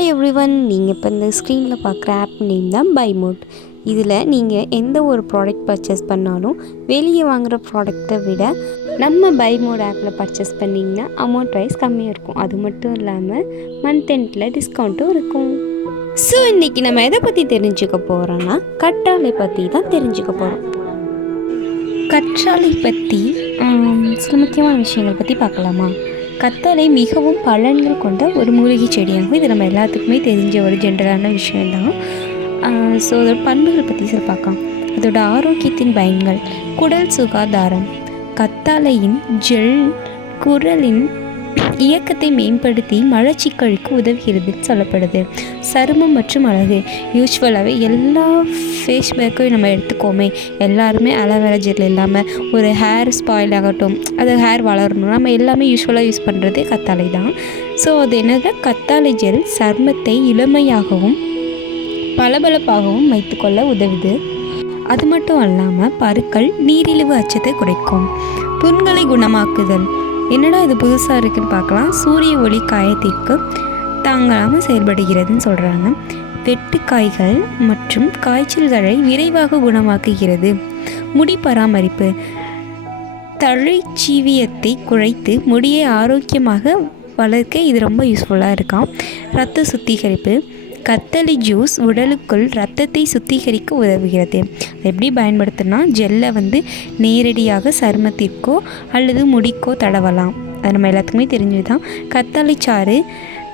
Hi everyone, நீங்கள் இப்போ இந்த ஸ்க்ரீனில் பார்க்குற ஆப் நேம் தான் பைமோட். இதில் நீங்கள் எந்த ஒரு ப்ராடக்ட் பர்ச்சேஸ் பண்ணாலும் வெளியே வாங்குகிற ப்ராடக்டை விட நம்ம பைமோட் ஆப்பில் பர்ச்சேஸ் பண்ணிங்கன்னா அமௌண்ட் வைஸ் கம்மியாக இருக்கும். அது மட்டும் இல்லாமல் மந்த் எண்டில் டிஸ்கவுண்ட்டும் இருக்கும். ஸோ இன்றைக்கி நம்ம எதை பற்றி தெரிஞ்சுக்க போகிறோன்னா கற்றாழை பற்றி தான் தெரிஞ்சுக்க போகிறோம். கற்றாழை பற்றி சில முக்கியமான விஷயங்கள் பற்றி பார்க்கலாமா? கத்தாழை மிகவும் பலன்கள் கொண்ட ஒரு மூலிகை செடியாகும். இது நம்ம எல்லாத்துக்குமே தெரிஞ்ச ஒரு ஜென்ரலான விஷயந்தான். ஸோ அதோட பண்புகள் பற்றி சில பார்க்கலாம். அதோட ஆரோக்கியத்தின் பயன்கள்: குடல் சுகாதாரம். கத்தாழையின் ஜெல் குரலின் இயக்கத்தை மேம்படுத்தி மலச்சிக்கலுக்கு உதவுகிறது சொல்லப்படுது. சருமம் மற்றும் அழகு. யூஸ்வலாகவே எல்லா ஃபேஸ் பேக்கையும் நம்ம எடுத்துக்கோமே, எல்லாருமே அலோவேரா ஜெல் இல்லாமல் ஒரு ஹேர் ஸ்பாயில் ஆகட்டும், அது ஹேர் வளரணும், நம்ம எல்லாமே யூஸ்வலாக யூஸ் பண்ணுறது கத்தாழை தான். ஸோ அது என்னது, கத்தாழை ஜெல் சருமத்தை இளமையாகவும் பளபளப்பாகவும் வைத்துக்கொள்ள உதவுது. அது மட்டும் இல்லாமல் பருக்கள், நீரிழிவு அச்சத்தை குறைக்கும். புண்களை குணமாக்குதல். என்னடா இது புதுசாக இருக்குதுன்னு பார்க்கலாம். சூரிய ஒளி காயத்திற்கு தாங்காமல் செயல்படுகிறதுன்னு சொல்கிறாங்க. வெட்டுக்காய்கள் மற்றும் காய்ச்சல்களை விரைவாக குணமாக்குகிறது. முடி பராமரிப்பு. தழைச்சீவியத்தை குறைத்து முடியை ஆரோக்கியமாக வளர்க்க இது ரொம்ப யூஸ்ஃபுல்லாக இருக்காம். இரத்த சுத்திகரிப்பு. கத்தளி ஜூஸ் உடலுக்குள் இரத்தத்தை சுத்திகரிக்க உதவுகிறது. எப்படி பயன்படுத்தினா, ஜெல்லை நேரடியாக சருமத்திற்கோ அல்லது முடிக்கோ தடவலாம். அது நம்ம எல்லாத்துக்குமே தெரிஞ்சது தான். கத்தாழை சாறு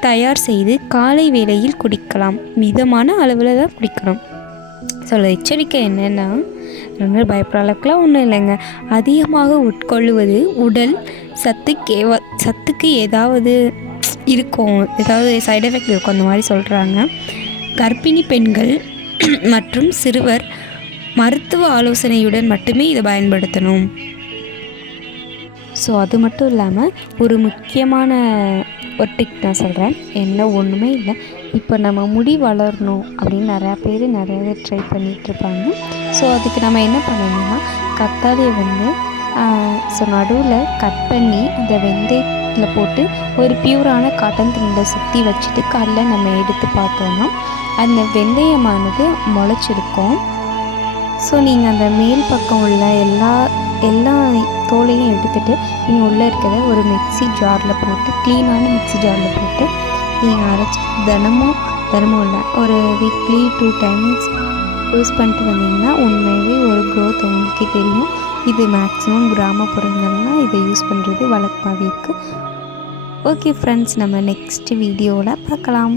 தயார் செய்து காலை வேளையில் குடிக்கலாம். மிதமான அளவில் தான் குடிக்கணும். சொல்ல எச்சரிக்கை என்னென்னா, ரொம்ப பயப்படுற அளவுக்குலாம் ஒன்றும் இல்லைங்க. அதிகமாக உட்கொள்ளுவது உடல் சத்துக்கு ஏதாவது இருக்கும், ஏதாவது சைடு எஃபெக்ட் இருக்கும், அந்த மாதிரி சொல்கிறாங்க. கர்ப்பிணி பெண்கள் மற்றும் சிறுவர் மருத்துவ ஆலோசனையுடன் மட்டுமே இதை பயன்படுத்தணும். ஸோ அது மட்டும் இல்லாமல் ஒரு முக்கியமான ஒரு டிப் நான் சொல்கிறேன். என்ன ஒன்றுமே இல்லை, இப்போ நம்ம முடி வளரணும் அப்படின்னு நிறையா பேர் ட்ரை பண்ணிகிட்ருப்பாங்க. ஸோ அதுக்கு நம்ம என்ன பண்ணணும்னா, கத்தாழையை ஸோ நடுவில் கட் பண்ணி அந்த வெந்தயத்தில் போட்டு ஒரு பியூரான காட்டன் துணியில் சுற்றி வச்சுட்டு காலைல நம்ம எடுத்து பார்த்தோன்னா அந்த வெந்தயமானது முளைச்சிருக்கும். ஸோ நீங்கள் அந்த மேல் பக்கம் உள்ள எல்லா தோலையும் எடுத்துகிட்டு நீங்கள் உள்ளே இருக்கிறத ஒரு மிக்ஸி ஜாரில் போட்டு, க்ளீனான மிக்ஸி ஜாரில் போட்டு நீங்கள் அரைச்சி தினமும் இல்லை, ஒரு வீக்லி 2 times யூஸ் பண்ணிட்டு வந்தீங்கன்னா உண்மையாகவே ஒரு க்ரோத் உங்களுக்கே தெரியும். இது மேக்ஸிமம் கிராமப்புறங்கள்லாம் இதை யூஸ் பண்ணுறது வழக்கமாகவே இருக்குது. ஓகே ஃப்ரெண்ட்ஸ், நம்ம நெக்ஸ்ட் வீடியோவில் பார்க்கலாம்.